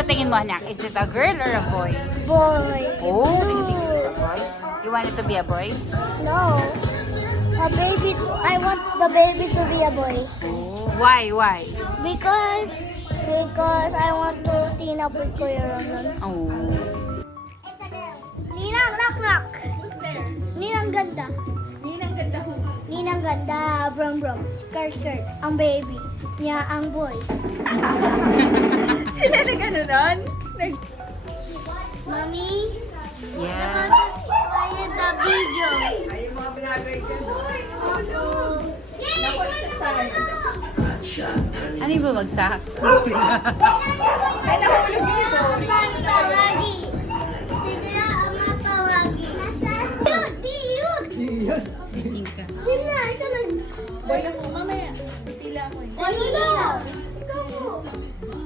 sa tingin mo, anak? Is it a girl or a boy? Boy. Oh, tingin sa boy. You want it to be a boy? No. A baby. I want the baby to be a boy. Oh, why? Why? Because I want to team up with Kuya Ramon. Oh. Ninang knock knock. Who's there? Ninang ganda. Ninang ganda ho. Ninang ganda. Brum brum. Skirt skirt. Ang baby. Niya ang boy. Sila na gano'n nun? Mami. Yeah. Kaya the video. Ay, yung mga binagay dyan. Oh. Naku, it's a sign. Ano yung bumagsak? Ay, nahulog yung boy. Tawagi. Sila ang matawagi. Yun! Yun! Tingin ka. Yun na! Ikaw lang. Boy, naku, mamaya. Pila ko eh. Kanina! Ikaw mo!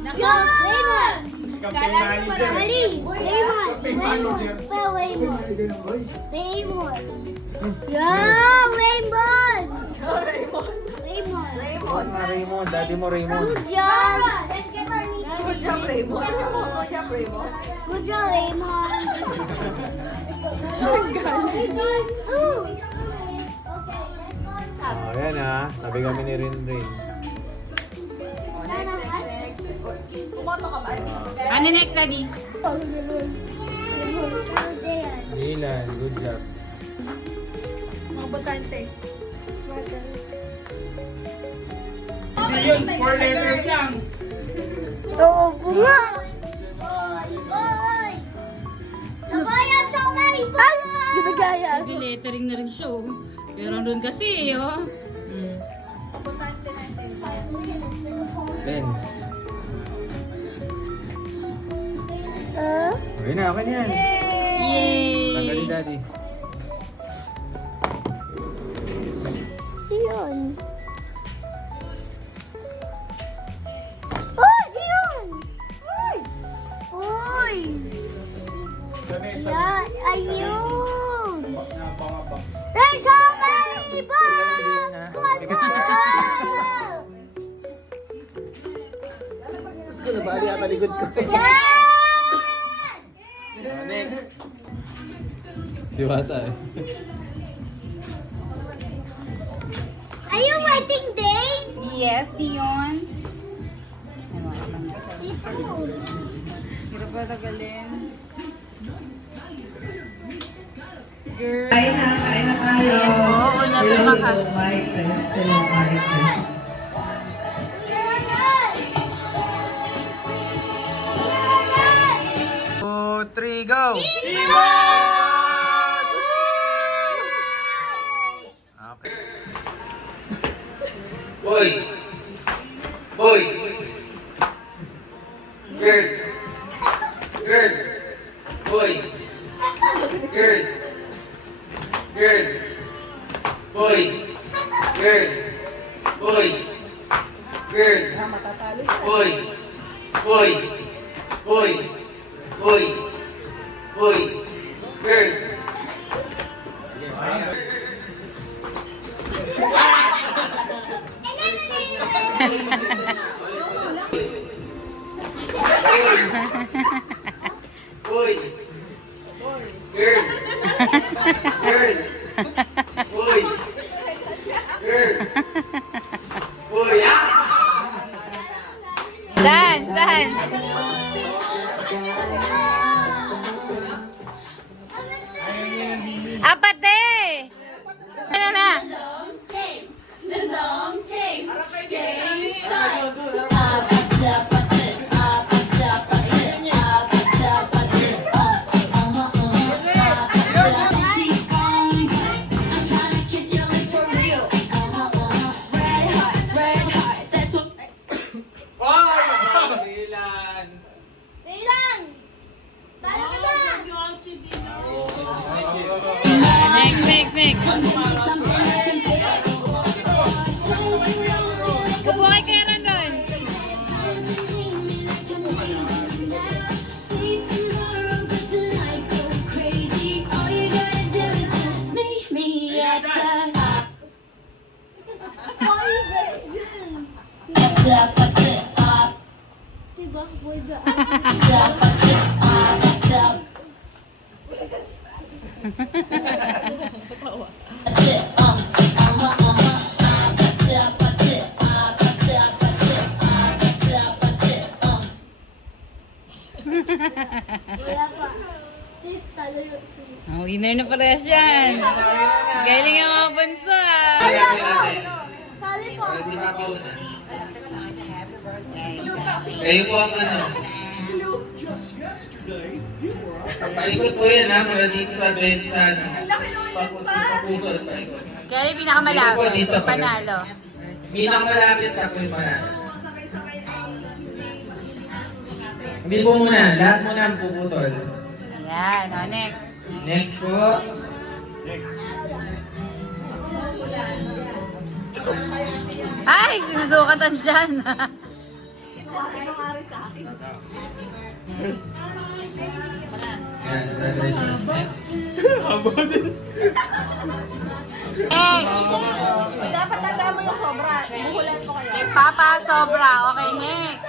Naku! Raymond! Kala niyo pala. Ali! Raymond! Raymond! Pa, Raymond! Raymond! Yeah! Raymond! Oh, Raymond. Raymond! Raymond. Raymond, daddy mo Raymond. Good job! Let's get our nickname. Good job, Raymond. Good job, Raymond. Good job, Raymond! Ooh! Oh, yan ah. Sabi kami ni Rin. Oh, next. Kumoto ka ba? Ano next, Daddy? Ilan, good job. Mga botante. Yun, 4 letters lang. Oo, bunga! Boy! Nabayad sa may boy! Ginagaya ako. Sige, lettering na rin siya. Oh. Pero doon kasi, oh. Botante natin. Ben. Ah? Okay na, okay na yan. Yay! Tanggalin daddy. Yun. Oh, yun! Uy! Uy! Yan, ayun! There's so many bugs! Gusto na bali ata likod ko. Yan! Next. Si Bata eh. Are you writing date? Yes, Dion. Dito. Hirap ba tagalin? Girl. Kain na tayo. Ayan po, una po maka. Hello, Marites. Hello, Marites. 2, 3, go! Okay. Boy! Boy! Girl! Girl! Boy! Girl! Girl! Boy! Girl! Boy! Girl! Boy! Boy! Boy! Boy! Boy! Girl! Boy! Girl! Girl! Boy! Girl! Boy! Dance, dance. Apate! Ano na? Ilan? Bilang! Para ka ba? Next. Upo kay Karen doon. Diba? Boy dyan. Wala pa. Please, talo yung please. Oh, winner na parehas yan. Galing ang mga bunso ah. Sali po. Kayo po ang ano. Paikot po yan ha, mula dito sa bed sa ano. Sa puso, paikot. Kaya yung pinakamalapit. Dito, Panalo. Pinakamalapit sa po yung panalo. Hindi po muna, lahat muna ang puputol. Ayan, o next. Next po. Ay, sinusukatan dyan. Yan, congratulations. Next. Dapat tanda mo yung sobra. Buhulan mo kaya. Kay Papa Sobra. Okay, next.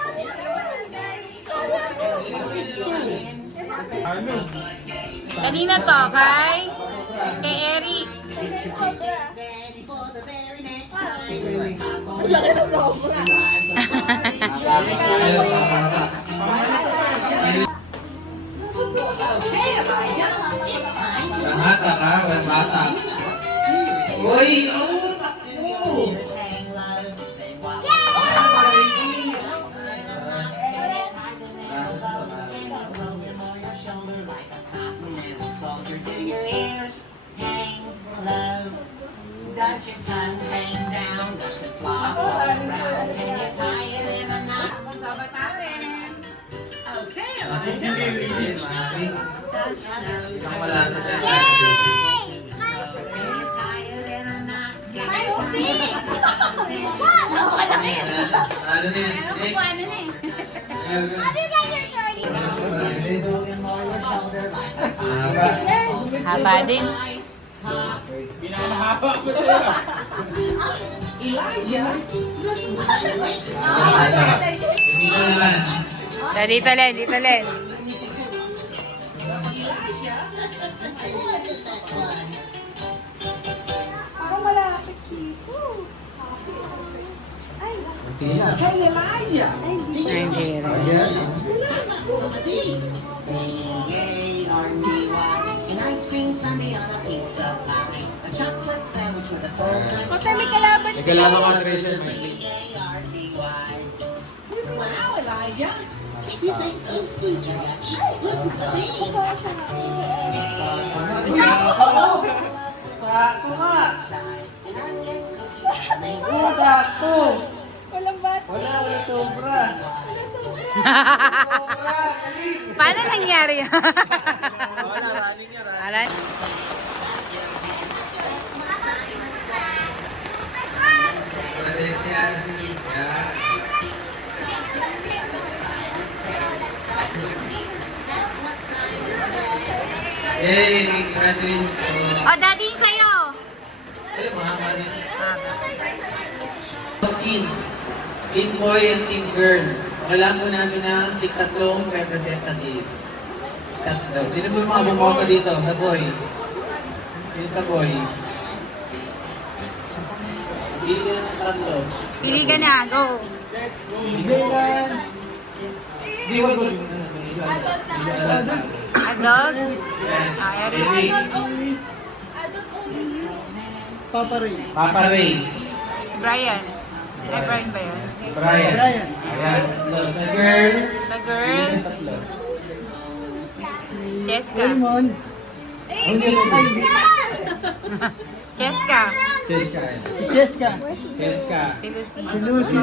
Kanina to, kay Eric. Laki na sobra. Bata ka, wala bata. Uy, oh, takbo! Does your tongue hang down? Does it flop all around? Can you tie it in a knot? Okay, Elijah. Does your nose Isang malapit na Can you tie it in a knot? Can Ay, you Upi! Ano na yun? Next. Happy birthday, Jordy! Haba. Haba din. Hindi ko naman. Dito Len, dito Len. Parang malapit dito. Hey, Elijah! An ice cream sundae on a pizza pie. A chocolate sandwich with a full cream Kung tayo may kalaban May kalaban ka, Treasure. A-R-T-Y. Wow, Elijah! If you think two foods are yucky, listen to me. Sakto nga. Oo, sakto. walang bat. Wala sobra. Paano nangyari yun? Wala, running niya, running. Alan? Presente yan. Yan. Yay! Congratulations po. O, daddy sa'yo. Ay, mahaba din. Team boy and team girl. Kailangan po namin ng tatlong representative. Tatlo. Sino po yung mga bumoto dito sa boy? Sino sa boy? Pili ka ng tatlo. Pili ka na, go. Di wag ko. Adult? Ready? Papa Ray. Papa Ray. Si Brian. Ay, Brian ba yun? Brian. Ayan. Tatlo. Sa girl. The girl. Tatlo. Jessica. Jessica. Jessica. Jessica. Jessica. Si Lucy. Lucy.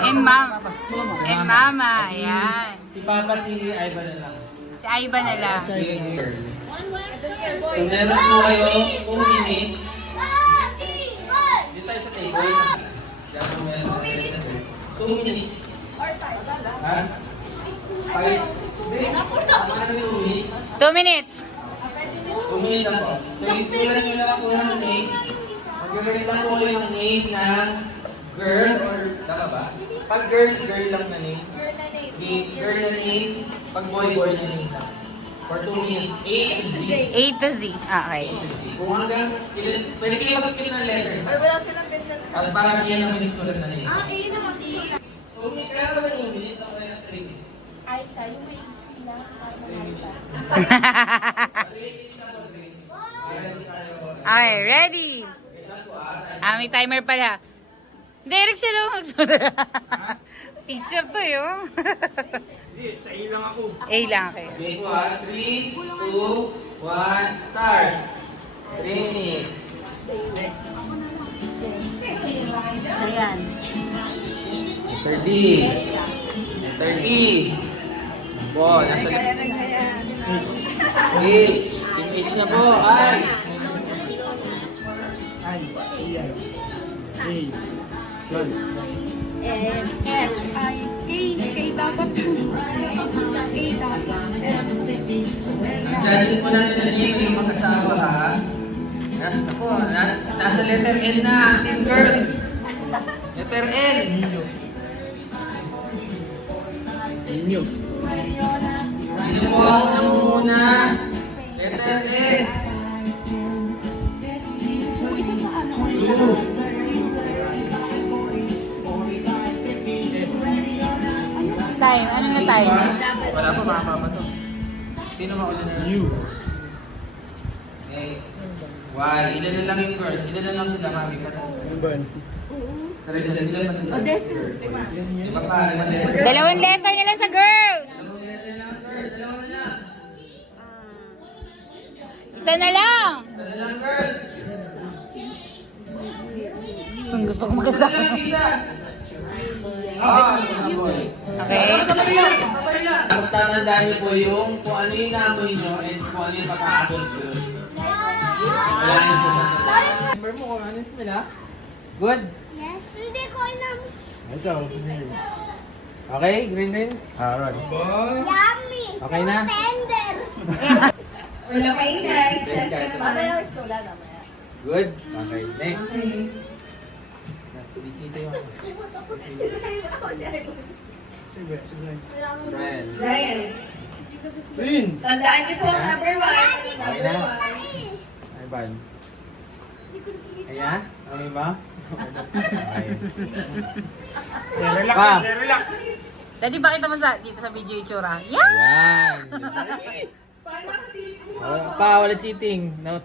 And mama. And mama. Ayan. Si Papa, si Ivan na lang. Si Ivan na lang. So meron po kayo 2 minutes. Dito tayo sa table. 2 minutes. Ha? 5. Hindi. Tama na namin 2 minutes. 2 minutes. 2 minutes lang po. So isulat nyo lang po ng name. Mag-write lang po kayo ng name ng girl or tama ba? Pag girl, girl lang na name. Girl na name. Pag boy, boy na name. For 2 minutes. A to Z. A to Z. Okay. Kung hanggang, pwede kayo mag-skip ng letters. Ay, wala silang ganyan. Tapos parang yan ang minisulat na nila. A naman si... So, may kaya ba yung minutes ako yung 3 minutes? Ay, siya, yung may easy lang. Okay, ready? May timer pala. Derek sila magsulat. Teacher to yun. Sa A lang ako. A lang kayo. Okay, 3, 2, 1, start. 3 minutes. Ayan. 30. 30. Po, nasa... H. Team H na po. Ay. Ay, ayan. A. Yun. K dapat. K dapat. Ang judges po natin na yung mag-asawa ha. Ako, nasa letter N na, Team Girls. Letter N. Inyo. Sino po ako namumuna? Letter S. Time. Ano na time? Wala pa, makakama to. Sino mauna na lang? U. Yes. Y. Ilan na lang yung girls? Ilan na lang sila, mami ka na? Ano ba? Pero ilan pa sila? Lima pa, lima letter. Dalawang letter nila sa girls. Dalawang letter lang, girls. Dalawa na lang. Isa na lang. Isa na lang, girls. Kung gusto ko Isa na makasama. lang, isa. Ah, boy. Okay. Tapos tandaan niyo po yung kung ano yung naamoy nyo and kung ano yung pagkakasunod. Wala niyo po sa remember mo kung ano yung smell ha? Good? Yes. Hindi ko alam. Ito. Okay, green. Aaron. Yummy. Okay na? Tender. Wala pa inay. Best guys. Mamaya yung sula namaya. Good? Okay, next. Dito yung Brian. Ryan. Green. Tandaan niyo po, number 1. Okay na? Ay, Ban. Ayan? Kami ba? Okay. Relax. Pa. Relax. Daddy, pakita mo dito sa video yung tsura. Yeah! Ayan. Pa, wala cheating. No.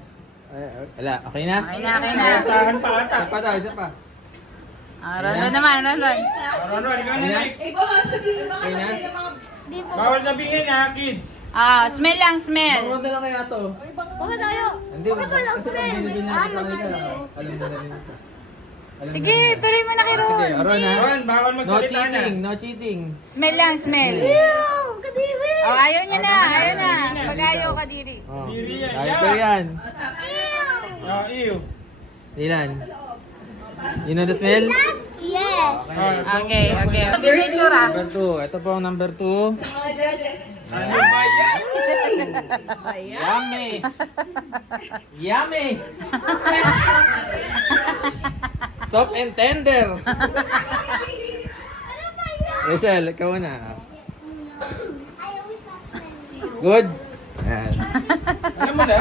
Wala. Okay na? Okay na, okay na. Sa akin pa ata. Isa pa daw, isa pa. Ron naman, Ron. Ron, ikaw na like. Iba nga sabihin mga Okay na? sabihin ng mga... Bawal sabihin ha, kids. Smell lang, smell. Bang na lang kaya to. Bakit tayo? Hindi, Bakit walang kasi smell? pag binibigyan natin sa kanila, Masali. alam mo na rin ito. Alam Sige, na rin. tuloy mo na kay Sige, Ron. Ron ha. Ron, bawal No magsalita na. cheating, no cheating. Smell lang, smell. Ew, kadiri. Ayaw niya na, ayaw na. Pag ayaw ka, diri. Oh. Diri yan, Dahil yeah. ko yan. Oh, ew. Ilan? You know the smell? Yes. Okay, okay. Video yung tsura. Number 2. Ito po ang number 2. Mga judges. Ano ba yan? Yummy! Yummy! Soft and tender! Rachel, ikaw na. I always like Good? Ayan. Alam mo na?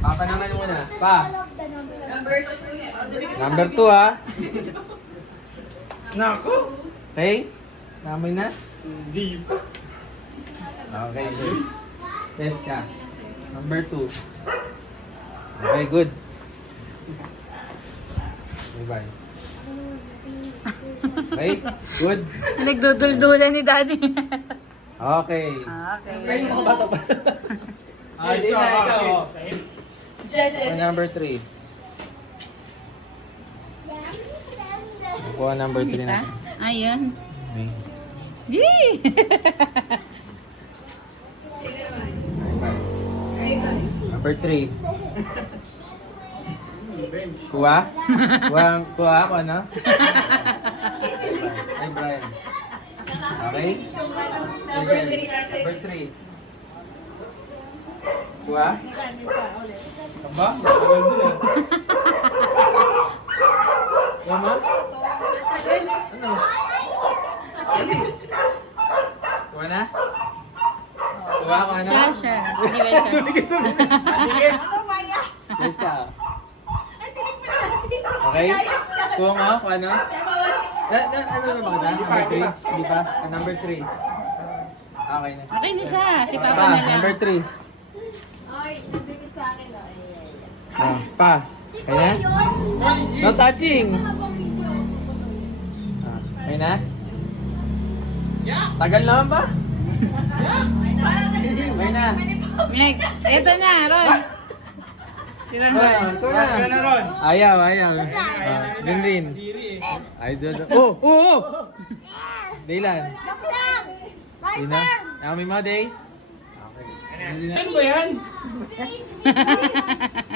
Papa naman muna. Pa. the number. Number 2 yan. Number 2 ha. Nako. Okay? Namoy na? Hindi pa. Okay, good. Test ka. Number 2. Okay, good. Bye-bye. Okay, good. Nagduduldulan ni Daddy. Okay. Okay. Ay, di na ikaw. Judges. Number 3. Kuha number 3 na. Ayun. Okay. Yee! Number 3. Kuha? Kuha ako, ano? Ay, Brian. Okay? Number 3. Kuha? Aba, matagal din ah. Mama? Ano? Kuha na? Kuha ko ano? Siya. Hindi ba siya? Ano ba yan? Yes ka. Okay? Kuha mo kung ano? Ano na ba kita? Number 3? Hindi pa? Number 3. Okay na. Okay na siya. Si Papa Pa, na lang. number 3. Ay, nandikit sa akin. Pa. Okay na? No touching. Okay na? Tagal naman ba? Okay na. Next. Ito na, Ron. Si Ron ba? Ito na. Kaya na ron. Ayaw. Din. Diri eh. Ay, doon. Oh! Dylan. Joke lang. Yun na. Kami mo, Day. Ano ba yan?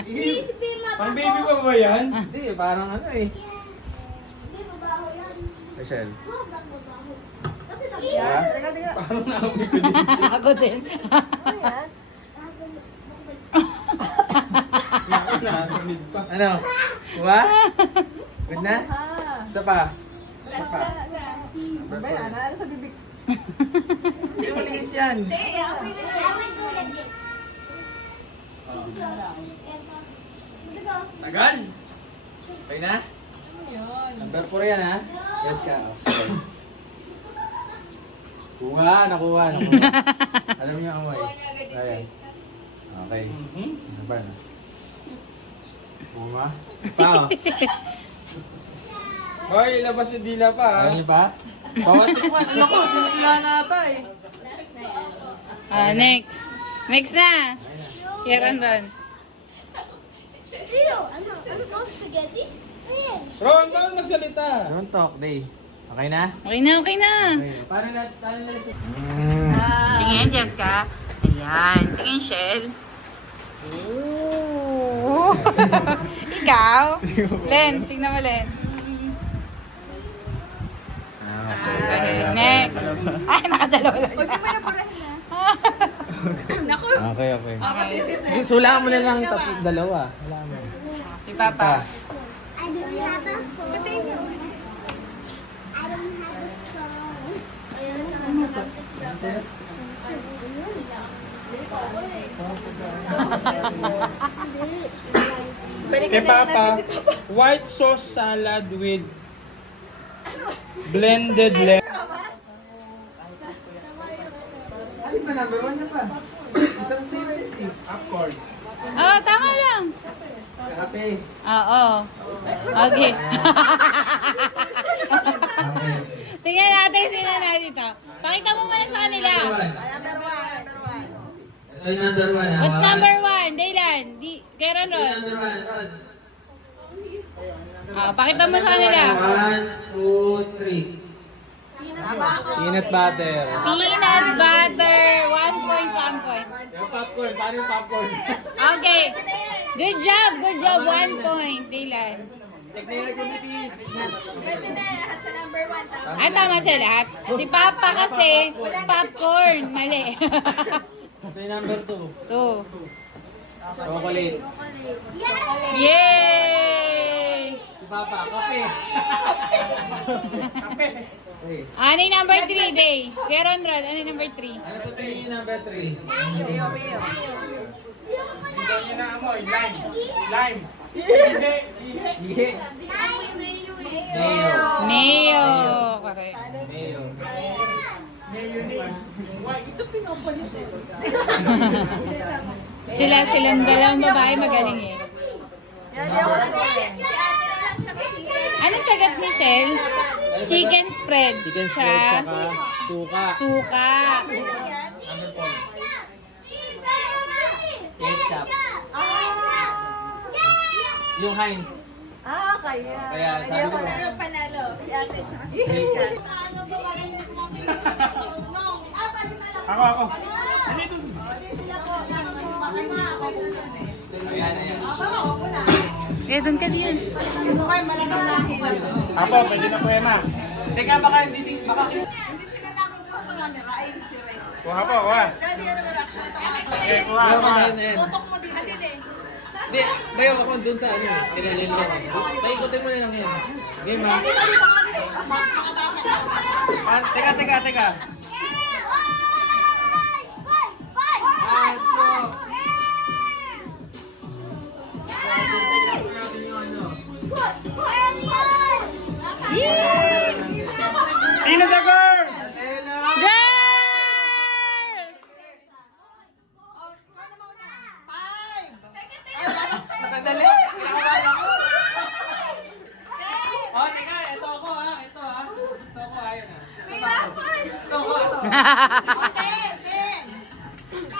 Please, be Pang baby pa ba yan? Hindi, parang ano eh. Hindi, mabaho yan. Michelle. Sobrang mabaho. Kasi Yeah. Parang naamoy ko din. Ako din. Nasunod pa. Ano? Kuha? Good na? Isa pa. Isa pa. Ba yan? Ano sa bibig? Hindi mo linis yan. Tagal. Okay na? Number 4 yan ha? Yes ka. Okay. Nakuha. Alam niyo ang amoy. Ayan. Okay. Ano ba na? Kuha. Pa oh. Hoy, ilabas yung dila pa ha. Ano pa? Bawat tikman. Ano ko? Tinutila na ata eh. Next. Next na. Kaya Ron. Ano to? Spaghetti? Ron, paano nagsalita? Don't talk, Day. Okay na? Okay na. Okay. Paano na Tingin, Jessica. Ayan. Tingin, Shell. Ooh. Ikaw? Len, tingnan mo, Len. Okay, next. Ay, nakadalawa lang. Okay. Sula mo na lang dalawa. Wala mo. Si Papa. I don't have a phone. I don't have a phone. Kay Papa, white sauce salad with blended lemon. Ano ba number 1 niya pa? Isang series eh. Popcorn. Oh, tama lang. Kape. Oo. Okay. Tingnan natin sino na dito. Pakita mo muna sa kanila. Number one. Ito yung number 1 ha? What's number 1? Daylan. Kay Ron. Number 1, Rod. Pakita mo sa kanila. 1, 2, 3. Peanut butter. Peanut butter. 1 point, 1 point. Yung popcorn, paano yung popcorn? Okay. Good job. 1 point. Daylan. Pwede na lahat sa number one. Tama. Tama sa lahat. Si Papa kasi, popcorn. Mali. Ito yung number 2. 2. Chocolate. Yay! Si Papa, kape. Kape. Okay. Ano yung number 3, Day? Kaya Ron, ano yung number 3? Ano po yung number 3? Hindi niya na amoy. Lime. Ihe. Mayo. Mayo. Correct. Mayo. Silang dalawang babae magaling eh. Yan, di ako nag-iisip. Si ate na lang, tsaka si Ano sagat ni Shell? Chicken spread. Chicken Siya. spread saka suka. Suka. Number 4. Ketchup. Yung Heinz. kaya. Kaya Hindi sabi ako ko. panalo. Si ate, tsaka si Jessica. Ako. Ayan, ayan. Eh, doon ka din. Ako, pwede na po Emma. Teka, baka hindi baka Kuha po, kuha. Daddy, ano ba reaction ito? Okay, kuha. Meron ka na yun, ayan. Tutok mo din. Ate, din. Hindi, bayo ako dun sa ano eh. Kailangan ko. Paikutin mo na lang yan. Game ha? Teka. Sino sa girls? Girls! Nakadali. Oh, teka, ito ako ha. Ito ha. Ito ako, ayun ha. Ito ako, ito.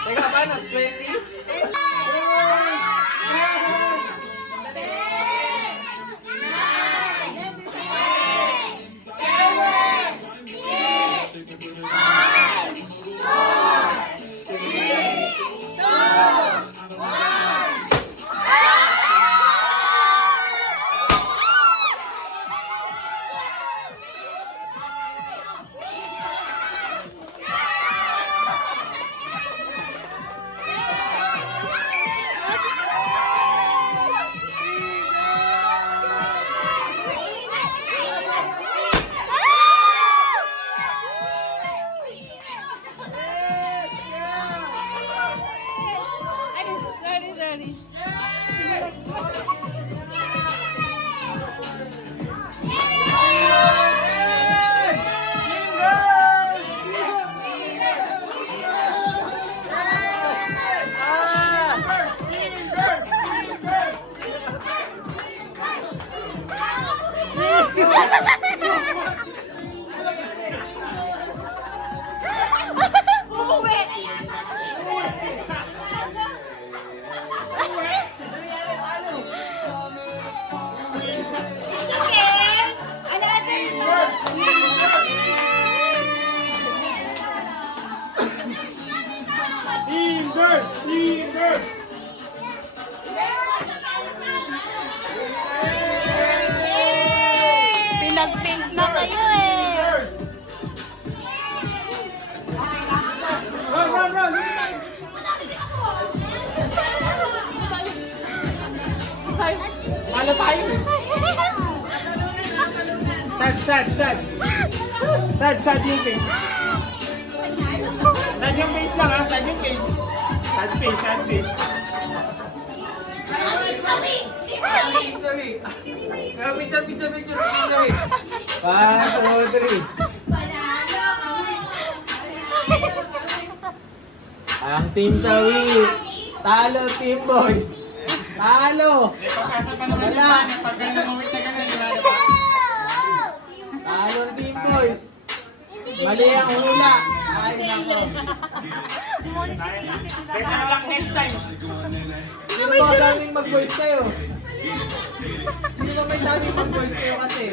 Teka, paano? 20? Sorry. Team girls! Team girls! Pinag-pink na kayo eh. Run! Ano tayo eh? Sad yung face. Sad yung face lang ha, sad yung face. Sad face. Picture. 1, 2, 3. Ang team Sawi. Talo, team boys. Talo. Wala. Talo, team boys. Mali ang hula. Ay, nako. Teka lang next time. Sino ba sabing mag-voice kayo? Sino ba may sabing mag-voice kayo kasi?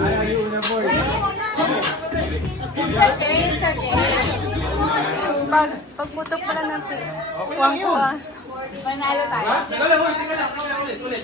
Lagi una po. It's okay. Pagputok pa lang ng pink. Kuwang-kuwa. Panalo tayo. Teka lang, ulit.